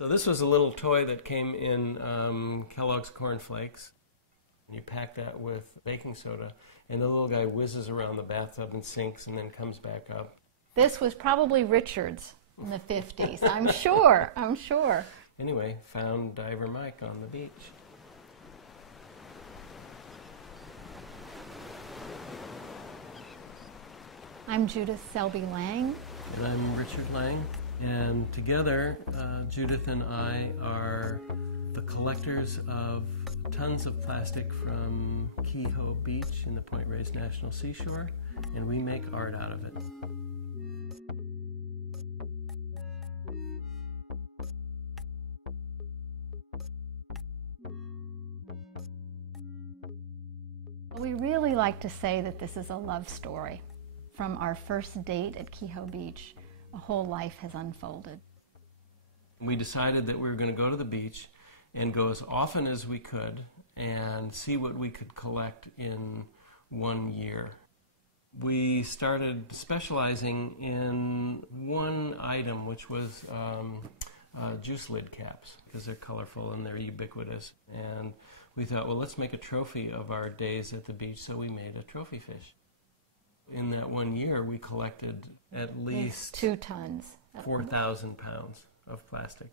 So this was a little toy that came in Kellogg's Corn Flakes. You pack that with baking soda, and the little guy whizzes around the bathtub and sinks and then comes back up. This was probably Richard's in the 50s, I'm sure, I'm sure. Anyway, found Diver Mike on the beach. I'm Judith Selby Lang. And I'm Richard Lang. And together, Judith and I are the collectors of tons of plastic from Kehoe Beach in the Point Reyes National Seashore, and we make art out of it. We really like to say that this is a love story. From our first date at Kehoe Beach, a whole life has unfolded. We decided that we were going to go to the beach and go as often as we could and see what we could collect in 1 year. We started specializing in one item, which was juice lid caps, because they're colorful and they're ubiquitous. And we thought, well, let's make a trophy of our days at the beach, so we made a trophy fish. In that 1 year, we collected at least 2 tons. 4,000 pounds of plastic.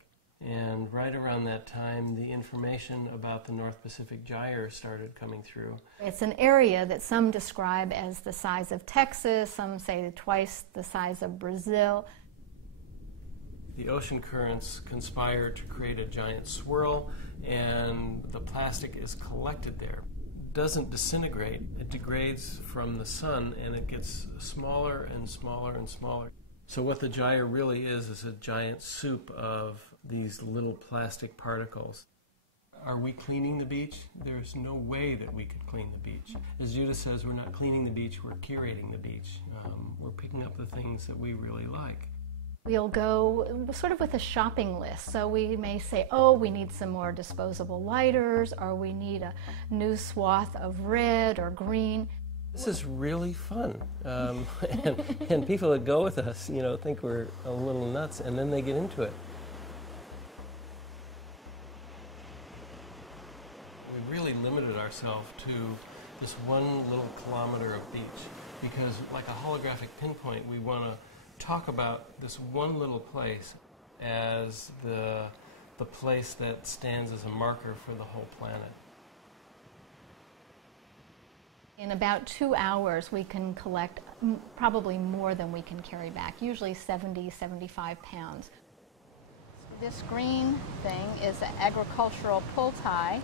And right around that time, the information about the North Pacific Gyre started coming through. It's an area that some describe as the size of Texas, some say twice the size of Brazil. The ocean currents conspire to create a giant swirl, and the plastic is collected there. It doesn't disintegrate, it degrades from the sun, and it gets smaller and smaller and smaller. So what the gyre really is a giant soup of these little plastic particles. Are we cleaning the beach? There's no way that we could clean the beach. As Judith says, we're not cleaning the beach, we're curating the beach. We're picking up the things that we really like. We'll go sort of with a shopping list. So we may say, oh, we need some more disposable lighters, or we need a new swath of red or green. This is really fun. And people that go with us, think we're a little nuts, and then they get into it. We really limited ourselves to this 1 little kilometer of beach, because like a holographic pinpoint, we want to talk about this one little place as the place that stands as a marker for the whole planet. In about 2 hours, we can collect probably more than we can carry back, usually 70, 75 pounds. This green thing is an agricultural pull tie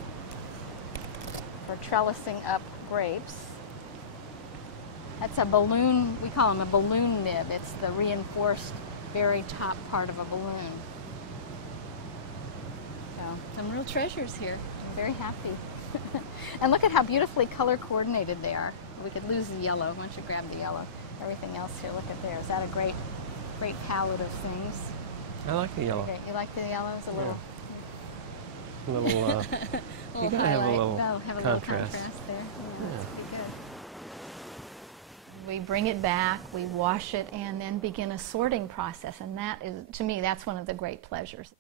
for trellising up grapes. That's a balloon, we call them a balloon nib. It's the reinforced very top part of a balloon. So, some real treasures here. I'm very happy. And look at how beautifully color coordinated they are. We could lose the yellow once you grab the yellow. Everything else here, look at there. Is that a great palette of things? I like the yellow. Okay, you like the yellow? It's a little... Yeah. You gotta have a little contrast there. Yeah, that's pretty good. We bring it back, we wash it, and then begin a sorting process. And that is, to me, that's one of the great pleasures.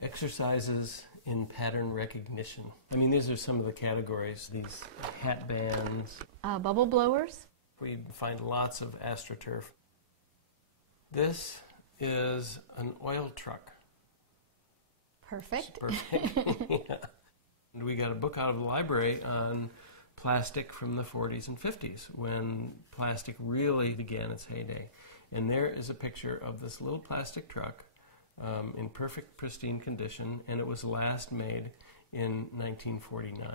Exercises in pattern recognition. I mean, these are some of the categories. These hat bands. Bubble blowers. We find lots of AstroTurf. This is an oil truck. Perfect. Perfect. Yeah. And we got a book out of the library on plastic from the 40s and 50s, when plastic really began its heyday. And there is a picture of this little plastic truck in perfect, pristine condition, and it was last made in 1949.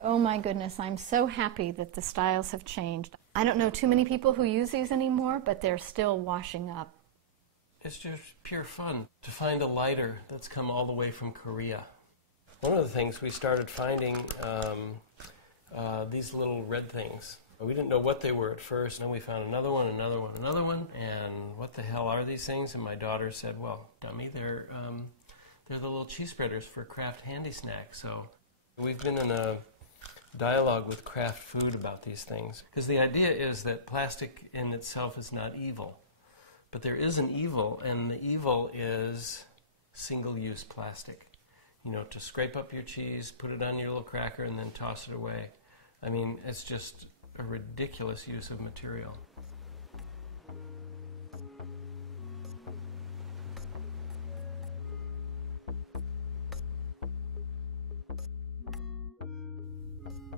Oh my goodness, I'm so happy that the styles have changed. I don't know too many people who use these anymore, but they're still washing up. It's just pure fun to find a lighter that's come all the way from Korea. One of the things we started finding, these little red things. We didn't know what they were at first, and then we found another one, and what the hell are these things? And my daughter said, well, dummy, they're the little cheese spreaders for Kraft Handy Snack. So we've been in a dialogue with Kraft Food about these things, because the idea is that plastic in itself is not evil, But there is an evil, and the evil is single-use plastic. You know, to scrape up your cheese, put it on your little cracker, and then toss it away. I mean, it's just a ridiculous use of material.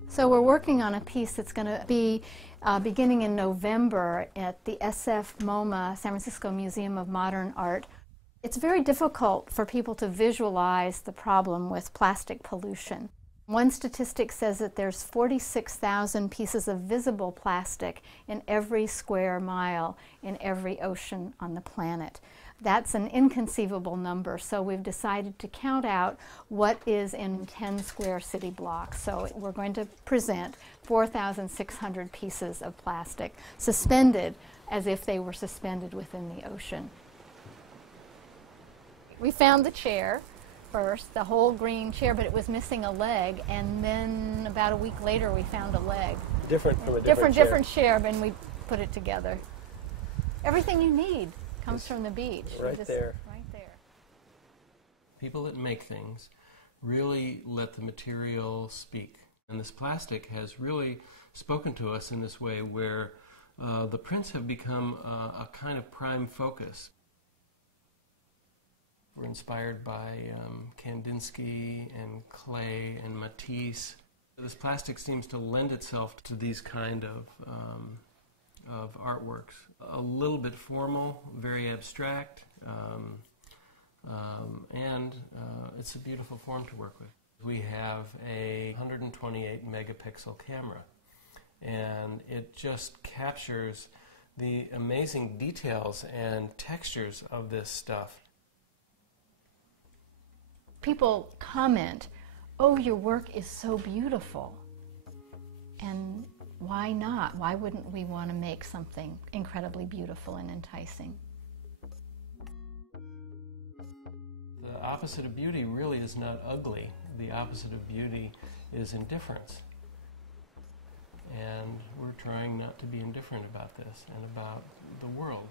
So we're working on a piece that's going to be beginning in November at the SF MoMA, San Francisco Museum of Modern Art. It's very difficult for people to visualize the problem with plastic pollution. One statistic says that there's 46,000 pieces of visible plastic in every square mile in every ocean on the planet. That's an inconceivable number, so we've decided to count out what is in 10 square city blocks. So we're going to present 4,600 pieces of plastic suspended as if they were suspended within the ocean. We found the chair first, the whole green chair, but it was missing a leg, and then about a week later we found a leg. Different from a different chair, and we put it together. Everything you need comes from the beach. Right there. Right there. People that make things really let the material speak. And this plastic has really spoken to us in this way where the prints have become a kind of prime focus. We're inspired by Kandinsky and Klee and Matisse. This plastic seems to lend itself to these kind of artworks. A little bit formal, very abstract, and it's a beautiful form to work with. We have a 128 megapixel camera, and it just captures the amazing details and textures of this stuff. People comment, "Oh, your work is so beautiful." And why not? Why wouldn't we want to make something incredibly beautiful and enticing? The opposite of beauty really is not ugly. The opposite of beauty is indifference. And we're trying not to be indifferent about this and about the world.